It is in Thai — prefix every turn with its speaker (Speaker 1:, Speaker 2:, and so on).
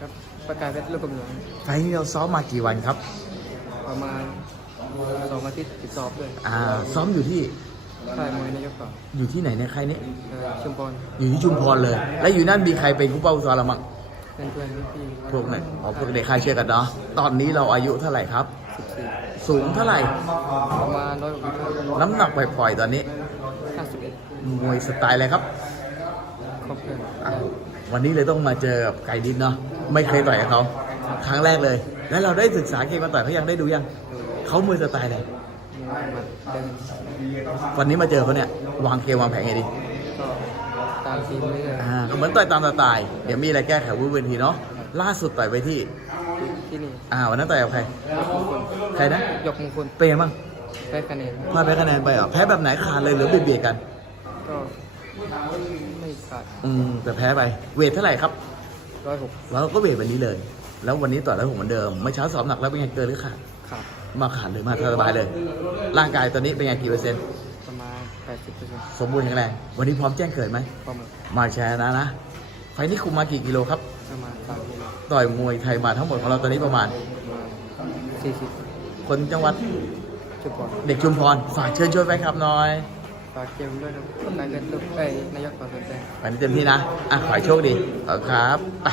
Speaker 1: ครับประกาศเพชรลูกกำหลวง
Speaker 2: ไฟล์นี้เราซ้อมมากี่วันครับ
Speaker 1: ประมาณสองอาทิตย์ติดสอบด้วย
Speaker 2: อ่าซ้อมอยู่ที่
Speaker 1: ค่ายมวยนายกต่อ
Speaker 2: อยู่ที่ไหนในยใครนี้
Speaker 1: เอ่อชุมพร
Speaker 2: อยู่ที่ชุมพรเลย แล้วอยู่นั่นมีใครเป็นคู่เป้าซ้อมเรามั่ง
Speaker 1: เพื่อนเพื่อนๆพี่
Speaker 2: พวกนั้นอ๋อพวกเด็กค่ายเชื่อกันเนาะตอนนี้เราอายุเท่าไหร่ครับ
Speaker 1: สิบสี่
Speaker 2: สูงเท่าไหร่
Speaker 1: ประมาณร้อยหกสิบห้า
Speaker 2: น้ำหนักปล่อยๆตอนนี้
Speaker 1: ห้าสิบเอ็ด
Speaker 2: มวยสไตล์อะไรครับ
Speaker 1: ครบเพื่อน
Speaker 2: อะ วันนี้เลยต้องมาเจอกับไก่ดินเนาะไม่เคยต่อยกับเขาครั้งแรกเลย แล้วเราได้ศึกษาเกมมาต่อยเขายังได้ดูยังเขามือสไตล์อะไร
Speaker 1: มีหมัดเดิน
Speaker 2: วันนี้มาเจอเขาเนี่ยวางเกมวางแผนไงดี
Speaker 1: ก็ตามทีมเรื่อย
Speaker 2: อ่าก็เหมือนต่อยตามสไตล์เดี๋ยวมีอะไรแก้ไขวุ้นเวทีเนาะล่าสุดต่อยไปที่
Speaker 1: ๆที่นี่
Speaker 2: อ่าวันนั้นต่อยกับใคร
Speaker 1: ยกมงคล
Speaker 2: ใครนะ
Speaker 1: ยกมงคล
Speaker 2: เป็นไงบ้าง
Speaker 1: แพ้คะแนน
Speaker 2: พลาดแพ้คะแนนไปเหรอแพ้แบบไหนขาดเลยหรือเบียดๆกัน
Speaker 1: ก็ ไม่ขาด
Speaker 2: อืมแต่แพ้ไป เวทเท่าไหร่ครับ
Speaker 1: ร้อยหก
Speaker 2: เราก็เวทวันนี้เลย แล้ววันนี้ต่อยแล้วผมเหมือนเดิมเมื่อเช้าซ้อมหนักแล้วเป็นไงเกินหรือขาด
Speaker 1: ขาด
Speaker 2: มาขาดเลยมาสบายเลย ร่างกายตอนนี้เป็นไงกี่เปอร์เซ็นต์
Speaker 1: ประมาณแปดสิบเปอร์เซ็นต์
Speaker 2: สมบูรณ์แข็งแรงวันนี้พร้อมแจ้งเกิดไหม
Speaker 1: ประมาณ
Speaker 2: มาแชร์นะนะไฟล์นี้คุมมากี่กิโลครับ
Speaker 1: ประมาณสามกิโล
Speaker 2: ต่อยมวยไทยมาทั้งหมดของเราตอนนี้ประมาณ
Speaker 1: ประมาณสี่สิบ
Speaker 2: คนจังหวัด
Speaker 1: จุดก่อน
Speaker 2: เด็กชุมพรฝากเชิญชวนแฟนคลับหน่อย
Speaker 1: ฝากเกมด้วยครับนายเกิดลูกเอ้ยนายกก่อสนใจ
Speaker 2: วันนี้เต็มที่นะ อะ ขอให้โชคดีขอบคุณครับไป